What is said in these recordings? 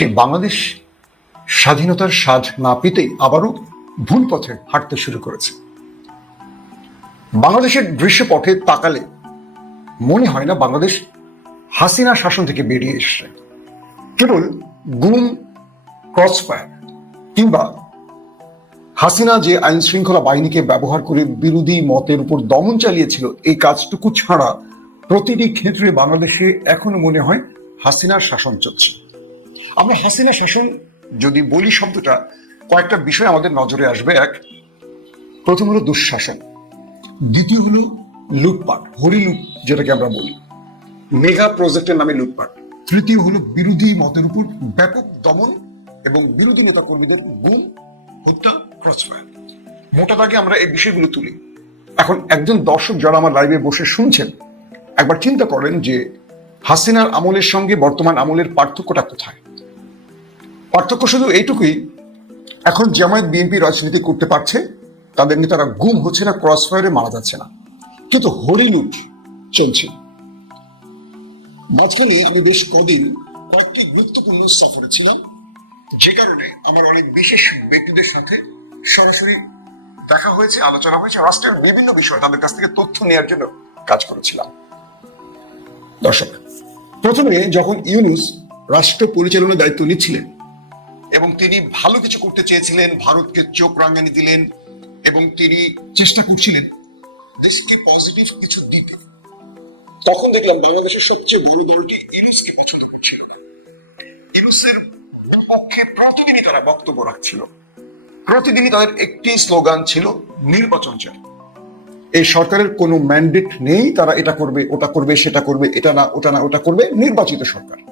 সে বাংলাদেশ স্বাধীনতার স্বাদ না পেতেই আবারও ভুল পথে হাঁটতে শুরু করেছে। বাংলাদেশের দৃশ্যপটে তাকালে মনে হয় না বাংলাদেশ হাসিনা শাসন থেকে বেরিয়ে এসছে। কেবল গুম ক্রসফায়ার কিংবা হাসিনা যে আইন শৃঙ্খলা বাহিনীকে ব্যবহার করে বিরোধী মতের উপর দমন চালিয়েছিল, এই কাজটুকু ছাড়া প্রতিটি ক্ষেত্রে বাংলাদেশে এখনও মনে হয় হাসিনার শাসন চলছে। আমরা হাসিনা শাসন যদি বলি শব্দটা, কয়েকটা বিষয় আমাদের নজরে আসবে। এক, প্রথম হলো দুঃশাসন। দ্বিতীয় হলো লুটপাট হরিলুট যেটাকে আমরা বলি। মেগা প্রজেক্টের নামে লুটপাট। তৃতীয় হলো বিরোধী মতের উপর ব্যাপক দমন এবং বিরোধী নেতা কর্মীদের গুম, হত্যা ক্রসফায়ার মোটা দাগে আমরা এই বিষয়গুলো তুলি। এখন একজন দর্শক যারা আমার লাইভে বসে শুনছেন, একবার চিন্তা করেন যে হাসিনার আমলের সঙ্গে বর্তমান আমলের পার্থক্যটা কোথায়? পার্থক্য শুধু এইটুকুই, এখন জামায়াত বিএনপি রাজনীতি করতে পারছে, তাদের নেতারা গুম হচ্ছে না ক্রসফায়ারে মারা যাচ্ছে না। কিন্তু হরিলুট চলছে। মাঝখানে আমি বেশ কদিন কয়েকটি গুরুত্বপূর্ণ সফরে ছিলাম, যে কারণে আমার অনেক বিশেষ ব্যক্তিদের সাথে সরাসরি দেখা হয়েছে, আলোচনা হয়েছে রাষ্ট্রের বিভিন্ন বিষয় তাদের কাছ থেকে তথ্য নেওয়ার জন্য কাজ করেছিলাম। দর্শক, প্রথমে যখন ইউনুস রাষ্ট্র পরিচালনার দায়িত্ব নিচ্ছিলেন এবং তিনি ভালো কিছু করতে চেয়েছিলেন, ভারতকে চোখ রাঙানি দিলেন এবং তিনি চেষ্টা করছিলেন দেশকে পজিটিভ কিছু দিতে। তখন দেখলাম বাংলাদেশের সবচেয়ে বড় দলটি ইউনুসকে পছন্দ করছিল। না ইউনুসের পক্ষে প্রতিদিনই তারা বক্তব্য রাখছিল। প্রতিদিনই তাদের একটি স্লোগান ছিল, নির্বাচন চাই। এই সরকারের কোনো ম্যান্ডেট নেই, তারা এটা করবে, ওটা করবে, সেটা করবে, এটা না, ওটা না, ওটা করবে নির্বাচিত সরকার।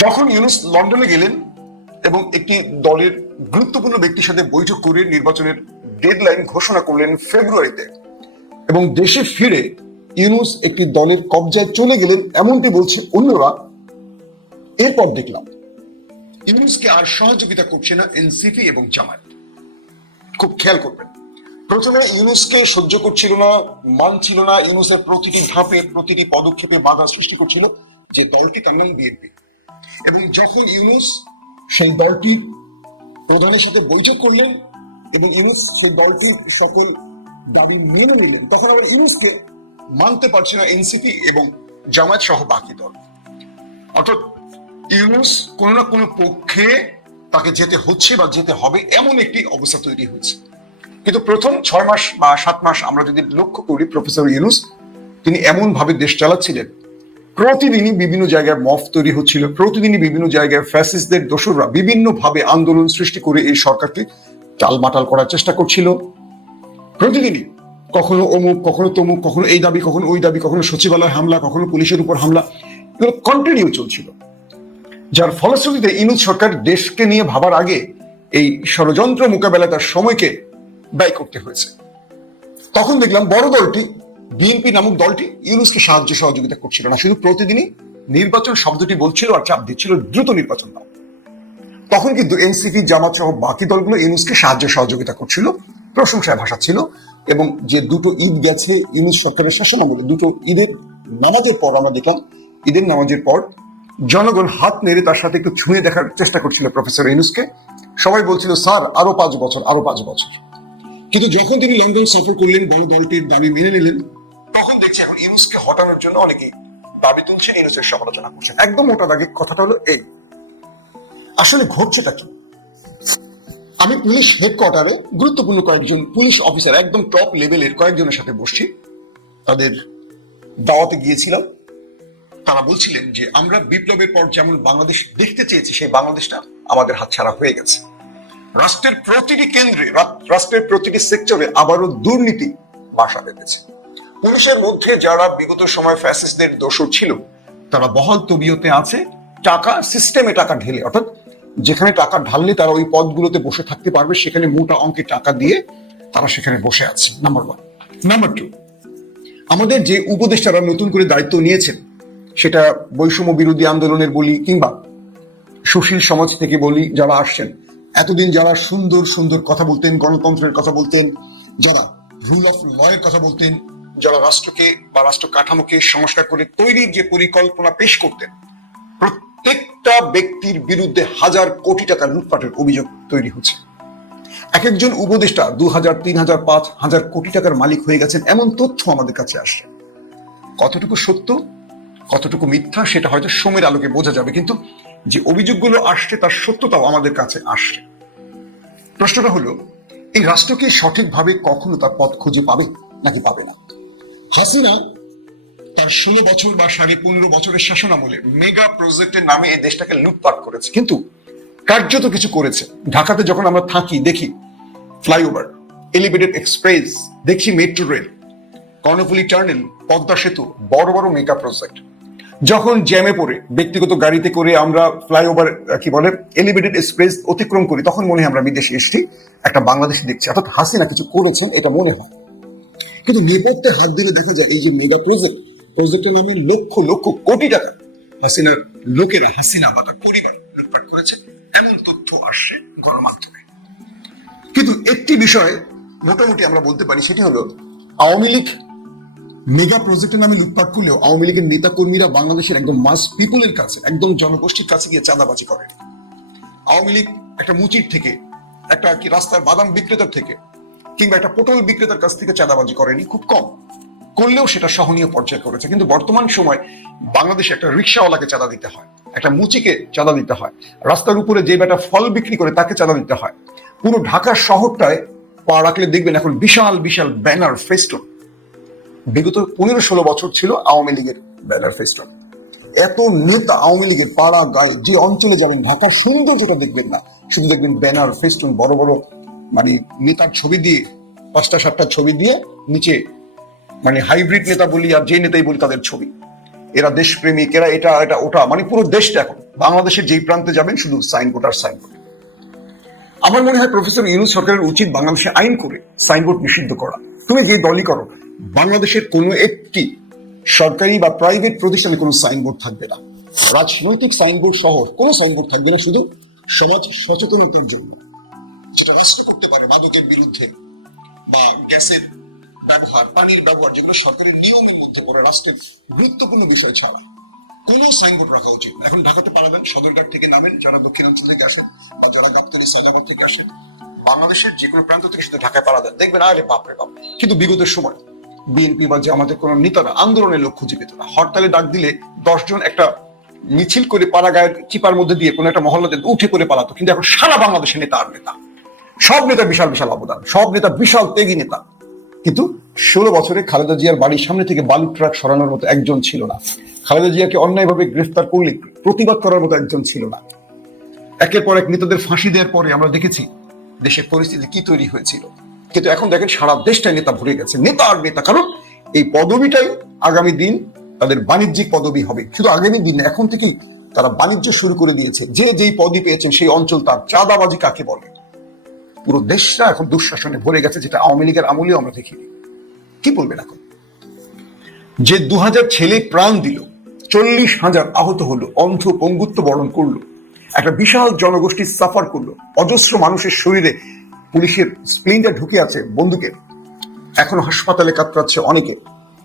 যখন ইউনুস লন্ডনে গেলেন এবং একটি দলের গুরুত্বপূর্ণ ব্যক্তির সাথে বৈঠক করে নির্বাচনের ডেডলাইন ঘোষণা করলেন ফেব্রুয়ারিতে, এবং দেশে ফিরে ইউনুস একটি দলের কবজায় চলে গেলেন এমনটি বলছে অন্যরা, এরপর দেখলাম, ইউনুসকে আর সহযোগিতা করছে না এনসিপি এবং জামায়াত। খুব খেয়াল করবেন, প্রথমে ইউনুসকে সহ্য করছিল না, মানছিল না, ইউনুসের প্রতিটি ধাপে, প্রতিটি পদক্ষেপে বাধা সৃষ্টি করছিল যে দলটি তার নাম বিএনপি। এবং যখন ইউনুস সেই দলটির প্রধানের সাথে বৈঠক করলেন এবং ইউনুস সেই দলটির সকল দাবি মেনে নিলেন তখন আবার ইউনুসকে মানতে পারছে না এনসিপি এবং জামায়াত সহ বাকি দল। অর্থাৎ ইউনুস কোনো না কোনো পক্ষে তাকে যেতে হচ্ছে বা যেতে হবে এমন একটি অবস্থা তৈরি হয়েছে। কিন্তু প্রথম ছয় মাস বা সাত মাস আমরা যদি লক্ষ্য করি প্রফেসর ইউনুস তিনি এমন ভাবে দেশ চালাচ্ছিলেন প্রতিদিনই বিভিন্ন জায়গায় মফ তৈরি হচ্ছিল, প্রতিদিনই বিভিন্ন জায়গায় ফ্যাসিস্টদের দোসররা বিভিন্ন ভাবে আন্দোলন সৃষ্টি করে এই সরকারকে টালমাটাল করার চেষ্টা করছিল। প্রতিদিনই কখনো অমুক, কখনো তমুক, কখনো এই দাবি, কখনো ওই দাবি, কখনো সচিবালয় হামলা, কখনো পুলিশের উপর হামলা, এগুলো কন্টিনিউ চলছিল। যার ফলশ্রুতিতে ইনুজ সরকার দেশকে নিয়ে ভাবার আগে এই ষড়যন্ত্র মোকাবেলা তার সময়কে ব্যয় করতে হয়েছে। তখন দেখলাম বড় দলটি বিএনপি নামক দলটি ইউনুসকে সাহায্য সহযোগিতা করছিল না, শুধু প্রতিদিনই নির্বাচন শব্দটি বলছিল আর চাপ দিচ্ছিল দ্রুত নির্বাচন দাও তখন কিন্তু এনসিপি, জামাত সহ বাকি দলগুলো ইউনুসকে সাহায্য সহযোগিতা করছিল, প্রশংসায় ভাষা ছিল এবং যে দুটো ঈদ গেছে ইউনুস সরকারের শাসন আমলে দুটো ঈদের নামাজের পর আমরা দেখলাম, ঈদের নামাজের পর জনগণ হাত নেড়ে তার সাথে একটু ছুঁয়ে দেখার চেষ্টা করছিল প্রফেসর ইউনুসকে। সবাই বলছিল, স্যার, আরও পাঁচ বছর, আরও পাঁচ বছর। কিন্তু যখন তিনি লন্ডন সফর করলেন, বড় দলটির দাবি মেনে নিলেন তখন দেখছি এখন ইউনুসকে হটানোর জন্য অনেকে দাবি তুলছেন, ইউনুসের সমালোচনা করছেন। একদম মোটা দাগে কথাটা হলো এই। আসলে ঘটছেটা কি? আমি পুলিশ হেডকোয়ার্টারে গুরুত্বপূর্ণ কয়েকজন পুলিশ অফিসার একদম টপ লেভেলের কয়েকজনের সাথে বসছি। তাদের দাওয়াতে গিয়েছিলাম। তারা বলছিলেন যে, আমরা বিপ্লবের পর যেমন বাংলাদেশ দেখতে চেয়েছি, সেই বাংলাদেশটা আমাদের হাতছাড়া হয়ে গেছে। রাষ্ট্রের প্রতিটি কেন্দ্রে রাষ্ট্রের প্রতিটি সেক্টরে আবারও দুর্নীতি বাসা বেঁধেছে। পুলিশের মধ্যে যারা বিগত সময় ফ্যাসিস্টদের দোষর ছিল, তারা বহাল তবিয়তে আছে, টাকা সিস্টেমে টাকা ঢেলে। অর্থাৎ যেখানে টাকা ঢাললে তারা ওই পদগুলোতে বসে থাকতে পারবে, সেখানে মোটা অঙ্কে টাকা দিয়ে তারা সেখানে বসে আছে। নাম্বার ওয়ান নাম্বার টু আমাদের যে উপদেষ্টারা নতুন করে দায়িত্ব নিয়েছেন, সেটা বৈষম্য বিরোধী আন্দোলনের বলি কিংবা সুশীল সমাজ থেকে বলি যারা আসছেন, এতদিন যারা সুন্দর সুন্দর কথা বলতেন, গণতন্ত্রের কথা বলতেন, যারা রুল অফ লয়ের কথা বলতেন যারা রাষ্ট্রকে বা রাষ্ট্র কাঠামোকে সংস্কার করে তৈরির যে পরিকল্পনা পেশ করতেন, প্রত্যেকটা ব্যক্তির বিরুদ্ধে হাজার কোটি টাকার লুটপাটের অভিযোগ তৈরি হচ্ছে। এক একজন উপদেষ্টা দু হাজার তিন হাজার পাঁচ হাজার কোটি টাকার মালিক হয়ে গেছেন, এমন তথ্য আমাদের কাছে আসছে। কতটুকু সত্য, কতটুকু মিথ্যা, সেটা হয়তো সময়ের আলোকে বোঝা যাবে, কিন্তু যে অভিযোগগুলো আসছে তার সত্যতাও আমাদের কাছে আসছে। প্রশ্নটা হলো, এই রাষ্ট্র কি সঠিকভাবে কখনো তার পথ খুঁজে পাবে নাকি পাবে না? হাসিনা তার ষোলো বছর বা সাড়ে পনেরো বছরের শাসন আমলে মেগা প্রজেক্টের নামে এই দেশটাকে লুটপাট করেছে। কিন্তু কার্যত কিছু করেছে। ঢাকাতে যখন আমরা থাকি, দেখি ফ্লাইওভার, এলিভেটেড এক্সপ্রেস, দেখি metro rail, Karnaphuli tunnel, Padma সেতু, বড় বড় মেগা প্রজেক্ট। যখন জ্যামে পড়ে, ব্যক্তিগত গাড়িতে করে আমরা ফ্লাইওভার কি বলে, এলিভেটেড এক্সপ্রেস অতিক্রম করি, তখন মনে হয় আমরা বিদেশে এসেছি, একটা বাংলাদেশি দেখছি। অর্থাৎ হাসিনা কিছু করেছেন, এটা মনে হয়। কিন্তু নেপথ্যে হাত দিলে দেখা যায় এই যে মেগা প্রজেক্ট, প্রজেক্টের নামে লক্ষ লক্ষ কোটি টাকা হাসিনার লোকেরা, হাসিনা বা তার পরিবার লুটপাট করেছে। এমন তথ্য আসছে গণমাধ্যমে। কিন্তু একটি বিষয় মোটামুটি আমরা বলতে পারি, সেটি হলো আওয়ামী লীগ মেগা প্রজেক্টের নামে লুটপাট করলেও আওয়ামী লীগের নেতা কর্মীরা বাংলাদেশের একদম মাস পিপুলের কাছে, একদম জনগোষ্ঠীর কাছে গিয়ে চাঁদাবাজি করেন। আওয়ামী লীগ একটা মুচির থেকে, একটা কি রাস্তার বাদাম বিক্রেতার থেকে কিংবা একটা পটল বিক্রেতার কাছ থেকে চাঁদাবাজি করেনি, খুব কম। করলেও সেটা সহনীয় পর্যায়ে করেছে। কিন্তু বর্তমান সময় বাংলাদেশে একটা রিক্সাওয়ালাকে চাঁদা দিতে হয়, একটা মুচিকে চাঁদা দিতে হয়, রাস্তার উপরে যে বেটা ফল বিক্রি করে তাকে চাঁদা দিতে হয়। পুরো ঢাকার শহরটায় পা রাখলে দেখবেন এখন বিশাল বিশাল ব্যানার ফেস্টুন। বিগত পনেরো, ষোলো বছর ছিল আওয়ামী লীগের ব্যানার ফেস্টুন। এত নেতা আওয়ামী লীগের পাড়া, গায়ে যে অঞ্চলে যাবেন, ঢাকার সৌন্দর্যটা দেখবেন না। শুধু দেখবেন ব্যানার ফেস্টুন, বড় বড় মানে নেতার ছবি দিয়ে, পাঁচটা, সাতটা ছবি দিয়ে নিচে মানে হাইব্রিড নেতা বলি আর যে নেতাই বলি তাদের ছবি। এরা দেশপ্রেমিক, এরা এটা এটা, ওটা মানে পুরো দেশটা এখন। বাংলাদেশের যেই প্রান্তে যাবেন শুধু সাইনবোর্ড আর সাইনবোর্ড আমার মনে হয় প্রফেসর ইউনুস সরকারের উচিত বাংলাদেশে আইন করে সাইনবোর্ড নিষিদ্ধ করা। তুমি যে দলই করো, বাংলাদেশের কোনো একটি সরকারি বা প্রাইভেট প্রতিষ্ঠানে কোনো সাইনবোর্ড থাকবে না। রাজনৈতিক সাইনবোর্ড সহ কোনো সাইনবোর্ড থাকবে না শুধু সমাজ সচেতনতার জন্য। যেটা রাষ্ট্র করতে পারে মাদকের বিরুদ্ধে বা গ্যাসের ব্যবহার, পানির ব্যবহার, যেগুলো সরকারের নিয়মের মধ্যে পড়ে রাষ্ট্রের গুরুত্বপূর্ণ বিষয় ছাড়া। কোনো সাইনবোর্ড রাখা উচিত এখন ঢাকাতে পারাবেন সদরঘাট থেকে নামেন, যারা দক্ষিণাঞ্চল থেকে আসেন বা যারা গাবতলী, সাইদাবাদ থেকে আসেন, বাংলাদেশের যে কোনো প্রান্ত থেকে শুধু ঢাকায় পাড়া দেন দেখবেন, আরে বাপরে বাপ। কিন্তু বিগত সময় বিএনপি বা জামাতের কোনো নেতারা আন্দোলনের লক্ষ্য খুঁজে পেত না। হরতালে ডাক দিলে দশজন একটা মিছিল করে পাড়া গায়ের চিপার মধ্যে দিয়ে কোনো একটা মহল্লাতে উঠে করে পালাতো। কিন্তু এখন সারা বাংলাদেশের নেতা আর নেতা। সব নেতা বিশাল বিশাল অবদান, সব নেতা বিশাল ত্যাগী নেতা। কিন্তু ষোলো বছরে খালেদা জিয়ার বাড়ির সামনে থেকে বালু ট্রাক সরানোর মতো একজন ছিল না। খালেদা জিয়াকে অন্যায়ভাবে গ্রেফতার করলে প্রতিবাদ করার মতো একজন ছিল না। একের পর এক নেতাদের ফাঁসি দেওয়ার পরে আমরা দেখেছি দেশের পরিস্থিতি কি তৈরি হয়েছিল। কিন্তু এখন দেখেন সারা দেশটাই নেতা ভরে গেছে, নেতা আর নেতা। কারণ এই পদবিটাই আগামী দিন তাদের বাণিজ্যিক পদবি হবে। শুধু আগামী দিন এখন থেকেই তারা বাণিজ্য শুরু করে দিয়েছে। যে যেই পদই পেয়েছেন সেই অঞ্চল তার চাঁদাবাজি কাকে বলে? পুরো দেশটা এখন দুঃশাসনে ভরে গেছে, যেটা আওয়ামী লীগের আমলেও আমরা দেখিনি। কি বলবেন এখন? যে দু হাজার ছেলে প্রাণ দিল, চল্লিশ হাজার আহত হলো, অন্ধ পঙ্গুত্ব বরণ করল, একটা বিশাল জনগোষ্ঠী সাফার করল, অজস্র মানুষের শরীরে পুলিশের স্প্লিন্ডার ঢুকে আছে বন্দুকের এখনও হাসপাতালে কাতরাচ্ছে অনেকে।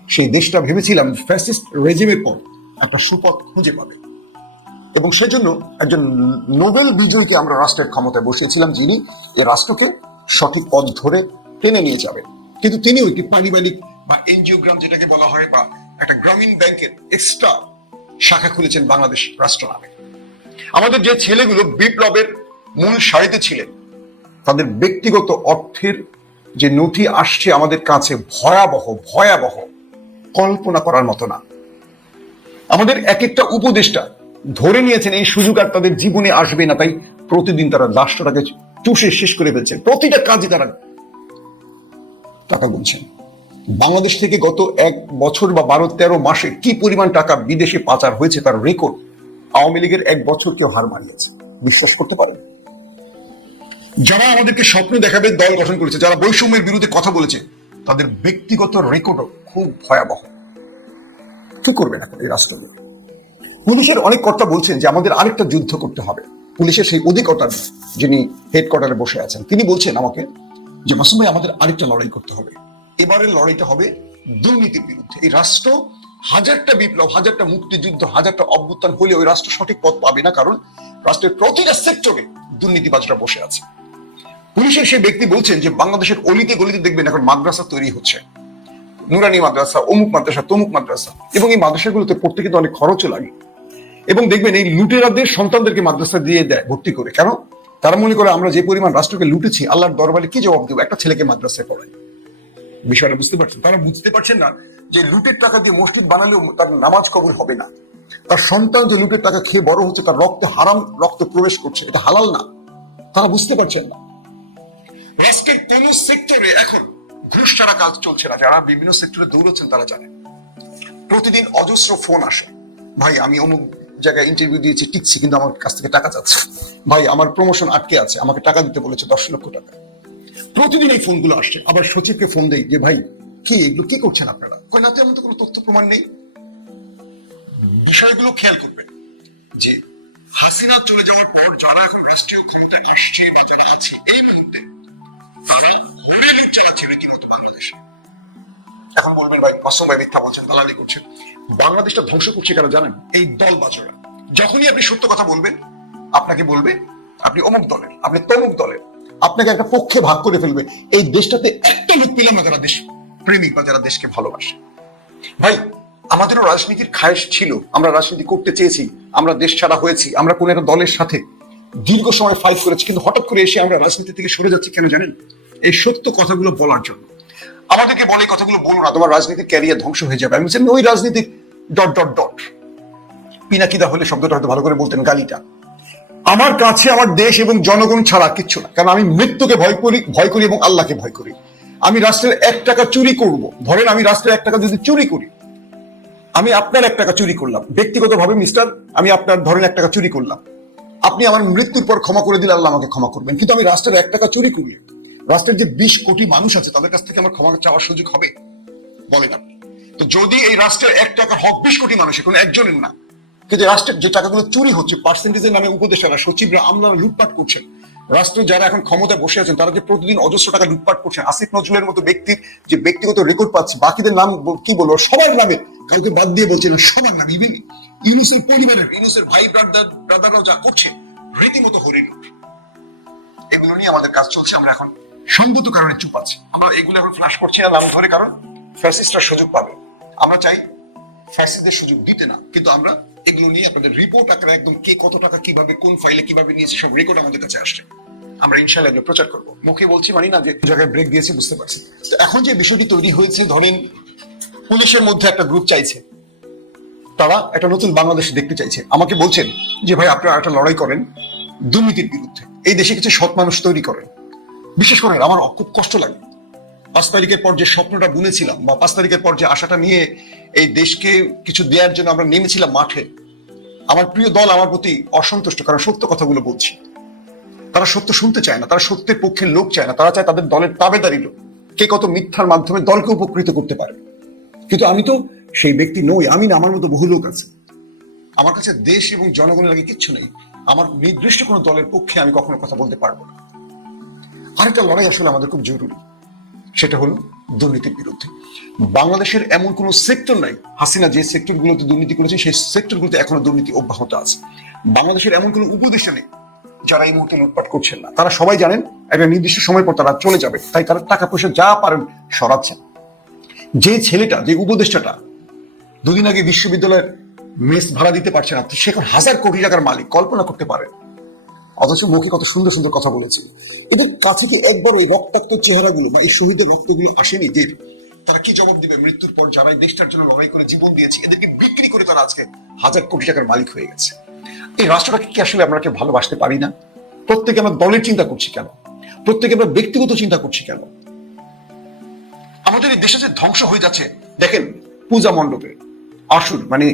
সেই দেশটা ভেবেছিলাম ফ্যাসিস্ট রেজিমের পর একটা সুপথ খুঁজে পাবে। এবং সেজন্য একজন নোবেল বিজয়ীকে আমরা রাষ্ট্রের ক্ষমতায় বসিয়েছিলাম, যিনি এই রাষ্ট্রকে সঠিক পথ ধরে টেনে নিয়ে যাবেন। কিন্তু তিনিও একটি পারিবারিক বা এনজিও গ্রাম যেটাকে বলা হয়, বা একটা গ্রামীণ ব্যাংকের এক্সট্রা শাখা খুলেছেন বাংলাদেশ রাষ্ট্র নামে। আমাদের যে ছেলেগুলো বিপ্লবের মূল সারিতে ছিলেন, তাদের ব্যক্তিগত অর্থের যে নথি আসছে আমাদের কাছে ভয়াবহ ভয়াবহ, কল্পনা করার মতো না। আমাদের এক একটা উপদেষ্টা ধরে নিয়েছেন, এই সুযোগ আর তাদের জীবনে আসবে না। তাই প্রতিদিন তারা রাষ্ট্রটাকে চুষে শেষ করে ফেলছেন। প্রতিটা কাজে তারা টাকা গুনছেন। বাংলাদেশ থেকে গত এক বছর বা বারো, তেরো মাসে কি পরিমাণ টাকা বিদেশে পাচার হয়েছে তার রেকর্ড আওয়ামী লীগের এক বছর কেউ হার মানিয়েছে? বিশ্বাস করতে পারেন? যারা আমাদেরকে স্বপ্ন দেখাবে, দল গঠন করেছে, যারা বৈষম্যের বিরুদ্ধে কথা বলেছে, তাদের ব্যক্তিগত রেকর্ডও খুব ভয়াবহ। কি করবে না এই রাষ্ট্রগুলো? পুলিশের অনেক কর্তা বলছেন যে আমাদের আরেকটা যুদ্ধ করতে হবে। পুলিশের সেই অধিকর্তা যিনি হেডকোয়ার্টারে বসে আছেন, তিনি বলছেন আমাকে যে, মাসুম ভাই, আমাদের আরেকটা লড়াই করতে হবে। এবারের লড়াইটা হবে দুর্নীতির বিরুদ্ধে। এই রাষ্ট্র হাজারটা বিপ্লব, হাজারটা মুক্তিযুদ্ধ, হাজারটা অভ্যুত্থান হলে ওই রাষ্ট্র সঠিক পথ পাবে না, কারণ রাষ্ট্রের প্রতিটা সেক্টরে দুর্নীতিবাজরা বসে আছে। পুলিশের সেই ব্যক্তি বলছেন যে, বাংলাদেশের অলিতে গলিতে দেখবেন এখন মাদ্রাসা তৈরি হচ্ছে। নুরানি মাদ্রাসা, অমুক মাদ্রাসা, তমুক মাদ্রাসা। এবং এই মাদ্রাসাগুলোতে পড়তে কিন্তু অনেক খরচও লাগে। এবং দেখবেন এই লুটেরাদের সন্তানদেরকে মাদ্রাসা দিয়ে দেয়, ভর্তি করে। কেন? তারা মনে করে আমরা যে পরিমাণ রাষ্ট্রকে লুটেছি, আল্লাহর দরবারে কি জবাব দেবো? একটা ছেলেকে মাদ্রাসায় পড়ায়। বিষয়টা বুঝতে পারছেন? তারা বুঝতে পারছেন না যে লুটের টাকা দিয়ে মসজিদ বানালেও তার নামাজ কবুল হবে না। তার সন্তান যে লুটের টাকা খেয়ে বড় হচ্ছে, তার রক্তে হারাম রক্ত প্রবেশ করছে, এটা হালাল না। তারা বুঝতে পারছেন না। রাষ্ট্রের কোন সেক্টরে এখন ঘুষ ছাড়া কাজ চলছে না। যারা বিভিন্ন সেক্টরে দৌড়চ্ছেন, তারা জানেন। প্রতিদিন অজস্র ফোন আসে। ভাই, আমি অমুক জায়গায় ইন্টারভিউ দিয়েছি, টিকছি, কিন্তু আমার কাছ থেকে টাকা যাচ্ছে ভাই, আমার প্রমোশন আটকে আছে, আমাকে টাকা দিতে বলেছে দশ লক্ষ টাকা। প্রতিদিন এই ফোনগুলো আসছে, আবার সচিবকে ফোন দেই যে, ভাই, কি এগুলো, কি করছেন আপনারা? কই না তো কোনো তথ্য প্রমাণ নেই। বিষয়গুলো খেয়াল করবেন যে, হাসিনা চলে যাওয়ার পর যারা এখন রাষ্ট্রীয় ক্ষমতা আসছে বা আছে, এই মুহূর্তে তারা রেলিং চালাচ্ছে রীতিমতো বাংলাদেশে? এখন বলবেন, ভাই কসম ভাই মিথ্যা বলছেন, দালালি করছেন। বাংলাদেশটা ধ্বংস করছে কেন জানেন? এই দল বাজরা যখনই আপনি সত্য কথা বলবেন, আপনাকে বলবে, আপনি অমুক দলের, আপনি তমুক দলের। আপনাকে একটা পক্ষে ভাগ করে ফেলবে। এই দেশটাতে একটা লোক পেলাম না যারা দেশ প্রেমিক বা যারা দেশকে ভালোবাসে। ভাই, আমাদেরও রাজনীতির খায়েশ ছিল। আমরা রাজনীতি করতে চেয়েছি। আমরা দেশ ছাড়া হয়েছি। আমরা কোন একটা দলের সাথে দীর্ঘ সময় ফাইট করেছি। কিন্তু হঠাৎ করে এসে আমরা রাজনীতি থেকে সরে যাচ্ছি কেন জানেন? এই সত্য কথাগুলো বলার জন্য। আমাদেরকে বলে কথাগুলো বলো না, তোমার রাজনীতির ক্যারিয়ার ধ্বংস হয়ে যাবে। আমি ওই রাজনীতির ডট ডট ডট পিনাকিদা হলে শব্দটা হয়তো ভালো করে বলতেন গালিটা। আমার কাছে, আমার দেশ এবং জনগণ ছাড়া কিচ্ছু না। কারণ আমি মৃত্যুকে ভয় করি ভয় করি এবং আল্লাহকে ভয় করি। আমি রাষ্ট্রের এক টাকা চুরি করব। ধরেন আমি রাষ্ট্রের এক টাকা যদি চুরি করি, আমি আপনার এক টাকা চুরি করলাম। ব্যক্তিগতভাবে মিস্টার আমি আপনার ধরেন এক টাকা চুরি করলাম। আপনি আমার মৃত্যুর পর ক্ষমা করে দিলে আল্লাহ আমাকে ক্ষমা করবেন। কিন্তু আমি রাষ্ট্রের এক টাকা চুরি করলে রাষ্ট্রের যে বিশ কোটি মানুষ আছে, তাদের কাছ থেকে আমার ক্ষমা চাওয়ার সুযোগ হবে? বলেন আপনি। তো যদি এই রাষ্ট্রের এক টাকার হক বিশ কোটি মানুষের, কোনো একজনের না কিন্তু রাষ্ট্রের যে টাকাগুলো চুরি হচ্ছে, পার্সেন্টেজের নামে উপদেষ্টারা, সচিবরা, আমলারা লুটপাট করছেন। রাষ্ট্র যারা এখন ক্ষমতায় বসে আছেন, তারা যে প্রতিদিন অজস্র টাকা লুটপাট করছেন, আসিফ নজরুলের মতো ব্যক্তির যে ব্যক্তিগত রেকর্ড পাচ্ছে, বাকিদের নাম কি বলব, সবার নামে, কাউকে বাদ দিয়ে বলছে না, সবার নাম ইভেন ইউনুসের পরিবারের, ইউনুসের ভাই ব্রাদার ব্রাদাররাও যা করছে, রীতিমতো হরিণ এগুলো নিয়ে আমাদের কাজ চলছে, আমরা এখন সম্ভূত কারণে চুপ আছে। আমরা এগুলো এখন ফ্লাশ করছি না, নাম ধরে, কারণ ফ্যাসিস্টরা সুযোগ পাবে। আমরা চাই ফ্যাসিদের সুযোগ দিতে না, কিন্তু আমরা এগুলো নিয়ে আপনাদের রিপোর্ট আকারে একদম কে কত টাকা কীভাবে, কোন ফাইলে কীভাবে নিয়েছে, সব রেকর্ড আমাদের কাছে আসছে। আমরা ইনশাল্লাহ এগুলো প্রচার করব। মুখে বলছি, মানি না যে জায়গায় ব্রেক দিয়েছি, বুঝতে পারছি। তো এখন যে বিষয়টি তৈরি হয়েছে, ধরেন পুলিশের মধ্যে একটা গ্রুপ চাইছে। তারা একটা নতুন বাংলাদেশ দেখতে চাইছে। আমাকে বলছেন যে, ভাই, আপনারা একটা লড়াই করেন দুর্নীতির বিরুদ্ধে। এই দেশে কিছু সৎ মানুষ তৈরি করেন। বিশেষ করে আমার খুব কষ্ট লাগে। পাঁচ তারিখের পর যে স্বপ্নটা বুনেছিলাম বা পাঁচ তারিখের পর যে আশাটা নিয়ে এই দেশকে কিছু দেওয়ার জন্য আমরা নেমেছিলাম মাঠে, আমার প্রিয় দল আমার প্রতি অসন্তুষ্ট, কারণ সত্য কথাগুলো বলছি। তারা সত্য শুনতে চায় না, তারা সত্যের পক্ষে লোক চায় না, তারা চায় তাদের দলের তাবেদারি লোক, কে কত মিথ্যার মাধ্যমে দলকে উপকৃত করতে পারে। কিন্তু আমি তো সেই ব্যক্তি নই, আমি না, আমার মতো বহু লোক আছে। আমার কাছে দেশ এবং জনগণের লাগে কিচ্ছু নেই। আমার নির্দিষ্ট কোনো দলের পক্ষে আমি কখনো কথা বলতে পারব না। আরেকটা লড়াই আসলে আমাদের খুব জরুরি। সেটা হলো দুর্নীতির বিরুদ্ধে। বাংলাদেশের এমন কোনো সেক্টর নাই, হাসিনা যে সেক্টরগুলোতে দুর্নীতি করেছে, সেই সেক্টরগুলোতে এখনও দুর্নীতি অব্যাহত আছে। বাংলাদেশের এমন কোনো উপদেষ্টা নেই, যারা এই মুহূর্তে লুটপাট করছেন না। তারা সবাই জানেন, একটা নির্দিষ্ট সময় পর তারা চলে যাবে, তাই তারা টাকা পয়সা যা পারেন সরাচ্ছেন। যে ছেলেটা, যে উপদেষ্টাটা দুদিন আগে বিশ্ববিদ্যালয়ের মেস ভাড়া দিতে পারছে না, সে এখন হাজার কোটি টাকার মালিক, কল্পনা করতে পারেন। অথচ মুখে কত সুন্দর সুন্দর কথা বলেছে। এদের কাছে কি একবার ওই রক্তাক্ত চেহারাগুলো বা এই শহীদের রক্তগুলো আসেনি? যে তারা কি জবাব দিবে মৃত্যুর পর যারা দেশটার জন্য লড়াই করে জীবন দিয়েছে, এদেরকে বিক্রি করে তারা আজকে হাজার কোটি টাকার মালিক হয়ে গেছে। এই রাষ্ট্রটাকে কি আসলে আমরা ভালোবাসতে পারি না? প্রত্যেকে আমরা দলের চিন্তা করছি কেন? প্রত্যেকে আমরা ব্যক্তিগত চিন্তা করছি কেন? আমাদের এই দেশে যে ধ্বংস হয়ে যাচ্ছে, দেখেন পূজা মণ্ডপে আসুন মানে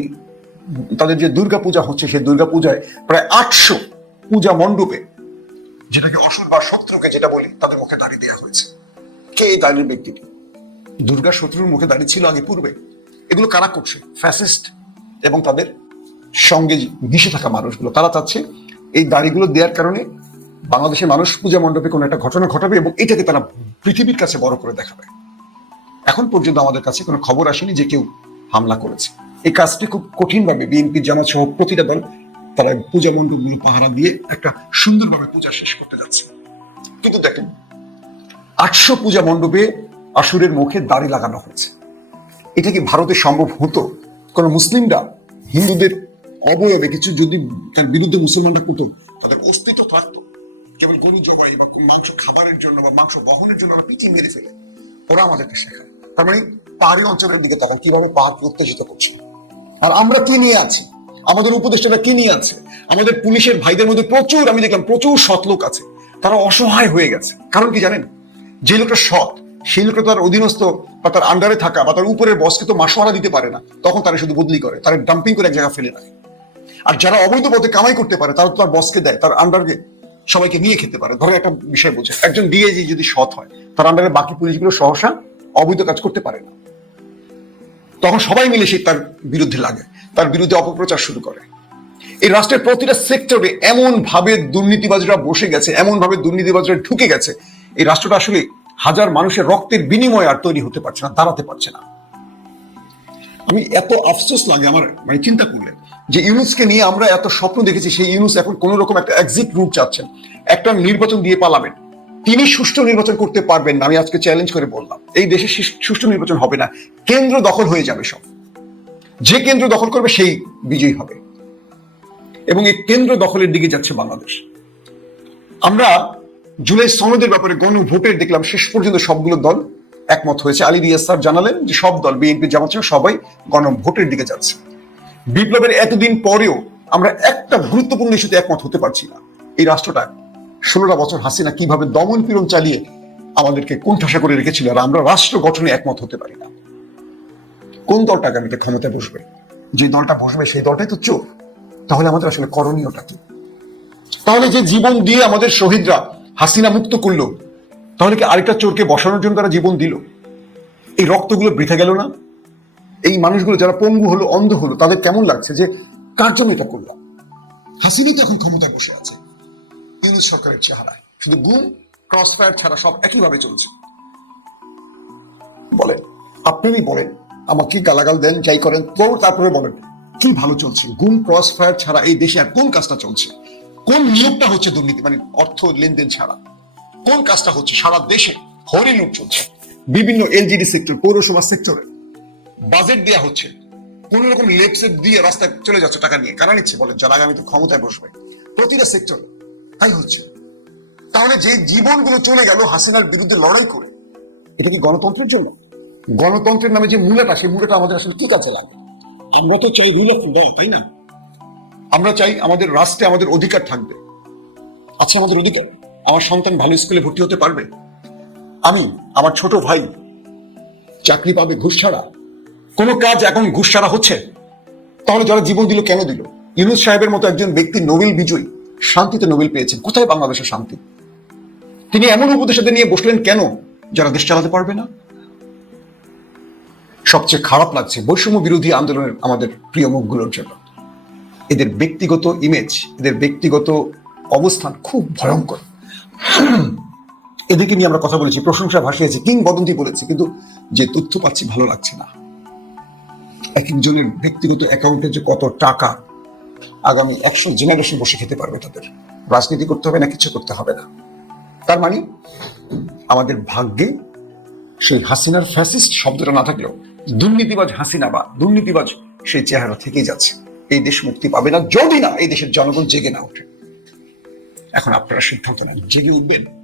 তাদের যে দুর্গা পূজা হচ্ছে, সেই দুর্গা পূজায় প্রায় আটশো পূজা মণ্ডপে, যেটাকে অসুর বা শত্রুকে যেটা বলি, তাদের মুখে দাঁড়িয়ে দেওয়া হয়েছে। কে এই দাঁড়িয়ে ব্যক্তিটি? দুর্গা শত্রুর মুখে দাঁড়িয়ে ছিল আগে পূর্বে। এগুলো কারা করছে? ফ্যাসিস্ট এবং তাদের সঙ্গে মিশে থাকা মানুষগুলো। তারা চাচ্ছে এই দাড়িগুলো দেওয়ার কারণে বাংলাদেশের মানুষ পূজা মণ্ডপে কোনো একটা ঘটনা ঘটাবে এবং এটাকে তারা পৃথিবীর কাছে বড় করে দেখাবে। এখন পর্যন্ত আমাদের কাছে কোনো খবর আসেনি যে কেউ হামলা করেছে। এই কাজটি খুব কঠিনভাবে বিএনপি জামাত সহ প্রতিটা দল তারা পূজা মণ্ডপগুলো পাহারা দিয়ে একটা সুন্দরভাবে পূজা শেষ করতে যাচ্ছে। কিন্তু দেখেন, আটশো পূজা মণ্ডপে আসুরের মুখে দাড়ি লাগানো হয়েছে। এটা কি ভারতে সম্ভব হতো? কোন মুসলিমরা হিন্দুদের অবয়বে কিছু যদি তার বিরুদ্ধে মুসলমানরা করতো, তাদের অস্তিত্ব থাকতো। কেবল গরু জবাই বা মাংস, খাবারের জন্য বা মাংস বহনের জন্য ওরা পিছিয়ে মেরে ফেলে। ওরা আমাদেরকে শেখায়। তার মানে পাহাড়ি অঞ্চলের দিকে তখন কীভাবে পাহাড়কে উত্তেজিত করছে। আর আমরা কি নিয়ে আছি? আমাদের উপদেষ্টারা কি নিয়ে আছে? আমাদের পুলিশের ভাইদের মধ্যে প্রচুর, আমি দেখলাম প্রচুর সৎ লোক আছে। তারা অসহায় হয়ে গেছে। কারণ কি জানেন? যে লোকটা সৎ, সেই লোকটা তার অধীনস্থ বা তার আন্ডারে থাকা বা তার উপরের বসকে তো মাসোয়ারা দিতে পারে না, তখন তারা শুধু বদলি করে, তারা ডাম্পিং করে এক জায়গায় ফেলে রাখে। আর যারা অবৈধ পথে কামাই করতে পারে, তারা তো তার বসকে দেয়, তার আন্ডারকে সবাইকে নিয়ে খেতে পারে। ধরে একটা বিষয় বোঝে একজন ডিআইজি যদি সৎ হয়, তার আন্ডারে বাকি পুলিশগুলো সহসা অবৈধ কাজ করতে পারে না। তখন সবাই মিলে সে তার বিরুদ্ধে লাগে। তার বিরুদ্ধে অপপ্রচার শুরু করে। এই রাষ্ট্রের প্রতিটা সেক্টরে এমন ভাবে দুর্নীতিবাজরা বসে গেছে এমন ভাবে দুর্নীতিবাজরা ঢুকে গেছে। এই রাষ্ট্রটা আসলে হাজার মানুষের রক্তের বিনিময়ে আর তৈরি হতে পারছে না, দাঁড়াতে পারছে না। আমি এত আফসোস লাগে আমার মানে চিন্তা করলেন যে ইউনুসকে নিয়ে আমরা এত স্বপ্ন দেখেছি, সেই ইউনুস এখন কোন রকম একটা এক্সিট রুট চাচ্ছেন। একটা নির্বাচন দিয়ে পালাবেন। তিনি সুষ্ঠু নির্বাচন করতে পারবেন না, আমি আজকে চ্যালেঞ্জ করে বললাম। এই দেশে সুষ- সুষ্ঠু নির্বাচন হবে না, কেন্দ্র দখল হয়ে যাবে সব। যে কেন্দ্র দখল করবে সেই বিজয়ী হবে। এবং এই কেন্দ্র দখলের দিকে যাচ্ছে বাংলাদেশ। আমরা জুলাই সনদের ব্যাপারে গণভোটের দেখলাম, শেষ পর্যন্ত সবগুলো দল একমত হয়েছে। আলী রিয়াজ স্যার জানালেন যে সব দল, বিএনপি জামাত সবাই গণভোটের দিকে যাচ্ছে। বিপ্লবের এতদিন পরেও আমরা একটা গুরুত্বপূর্ণ ইস্যুতে একমত হতে পারছি না। এই রাষ্ট্রটা ষোলোটা বছর হাসিনা কীভাবে দমন পীড়ন চালিয়ে আমাদেরকে কোণঠাসা করে রেখেছিল আর আমরা রাষ্ট্র গঠনে একমত হতে পারি না। কোন দলটা আগামীতে ক্ষমতায় বসবে? যে দলটা বসবে সেই দলটাই তো চোর। তাহলে আমাদের আসলে করণীয়টা কি? তাহলে যে জীবন দিয়ে আমাদের শহীদরা হাসিনা মুক্ত করল, তাহলে কি আরেকটা চোরকে বসানোর জন্য তারা জীবন দিল? এই রক্তগুলো বৃথা গেল না? এই মানুষগুলো যারা পঙ্গু হলো, অন্ধ হলো, তাদের কেমন লাগছে যে কার জন্য এটা করলাম হাসিনি তো এখন ক্ষমতায় বসে আছে। ইউনুস সরকারের চেহারায়। শুধু গুম ক্রস ফায়ার ছাড়া সব একইভাবে চলছে। বলেন, আপনি বলেন আমাকে গালাগাল দেন, যাই করেন তো তারপরে বলেন, কি ভালো চলছে? গুম ক্রস ফায়ার ছাড়া এই দেশে আর কোন কাজটা চলছে? কোন নিয়োগটা হচ্ছে দুর্নীতি মানে অর্থ লেনদেন ছাড়া? কোন কাজটা হচ্ছে? সারা দেশে হরি লুট চলছে। বিভিন্ন এলজিডি সেক্টর পৌরসভা সেক্টরে বাজেট দেওয়া হচ্ছে। কোন রকম লেপসেট দিয়ে রাস্তায় চলে যাচ্ছে টাকা নিয়ে। কারা নিচ্ছে বলেন? যারা আগামীতে ক্ষমতায় বসবে। প্রতিটা সেক্টর তাই হচ্ছে। তাহলে যে জীবনগুলো চলে গেল হাসিনার বিরুদ্ধে লড়াই করে, এটা কি গণতন্ত্রের জন্য? গণতন্ত্রের নামে যে মূলাটা সেই মূলাটা আমাদের আসলে কি কাজে লাগে? আমরা তো চাই রুল অফ ল তাই না? আমরা চাই আমাদের রাষ্ট্রে আমাদের অধিকার থাকবে। আচ্ছা আমাদের অধিকার? আমার সন্তান ভালো স্কুলে ভর্তি হতে পারবে? আমি আমার ছোট ভাই চাকরি পাবে ঘুষ ছাড়া। কোনো কাজ এখন ঘুষ ছাড়া হচ্ছে? তাহলে যারা জীবন দিল কেন দিল? ইউনুস সাহেবের মতো একজন ব্যক্তি নোবেল বিজয়ী শান্তিতে নোবেল পেয়েছেন কোথায় বাংলাদেশের শান্তি? তিনি এমন উপদেশাদের নিয়ে বসলেন কেন যারা দেশ চালাতে পারবে না? সবচেয়ে খারাপ লাগছে বৈষম্য বিরোধী আন্দোলনের আমাদের প্রিয় মুখগুলোর জন্য। এদের ব্যক্তিগত ইমেজ এদের ব্যক্তিগত অবস্থান খুব ভয়ঙ্কর। এদেরকে নিয়ে আমরা কথা বলেছি, প্রশংসা ভাসিয়েছি, কিংবদন্তি বলেছি, কিন্তু যে তথ্য পাচ্ছি ভালো লাগছে না। এক একজনের ব্যক্তিগত অ্যাকাউন্টে যে কত টাকা আগামী একশো জেনারেশন বসে খেতে পারবে তাদের। রাজনীতি করতে হবে না, কিছু করতে হবে না। তার মানে আমাদের ভাগ্যে সেই হাসিনার ফ্যাসিস্ট শব্দটা না থাকলেও দুর্নীতিবাজ হাসিনা বা দুর্নীতিবাজ সেই চেহারা থেকেই যাচ্ছে। এই দেশ মুক্তি পাবে না যদি না এই দেশের জনগণ জেগে না ওঠে। এখন আপনারা সিদ্ধান্ত নেন, জেগে উঠবেন?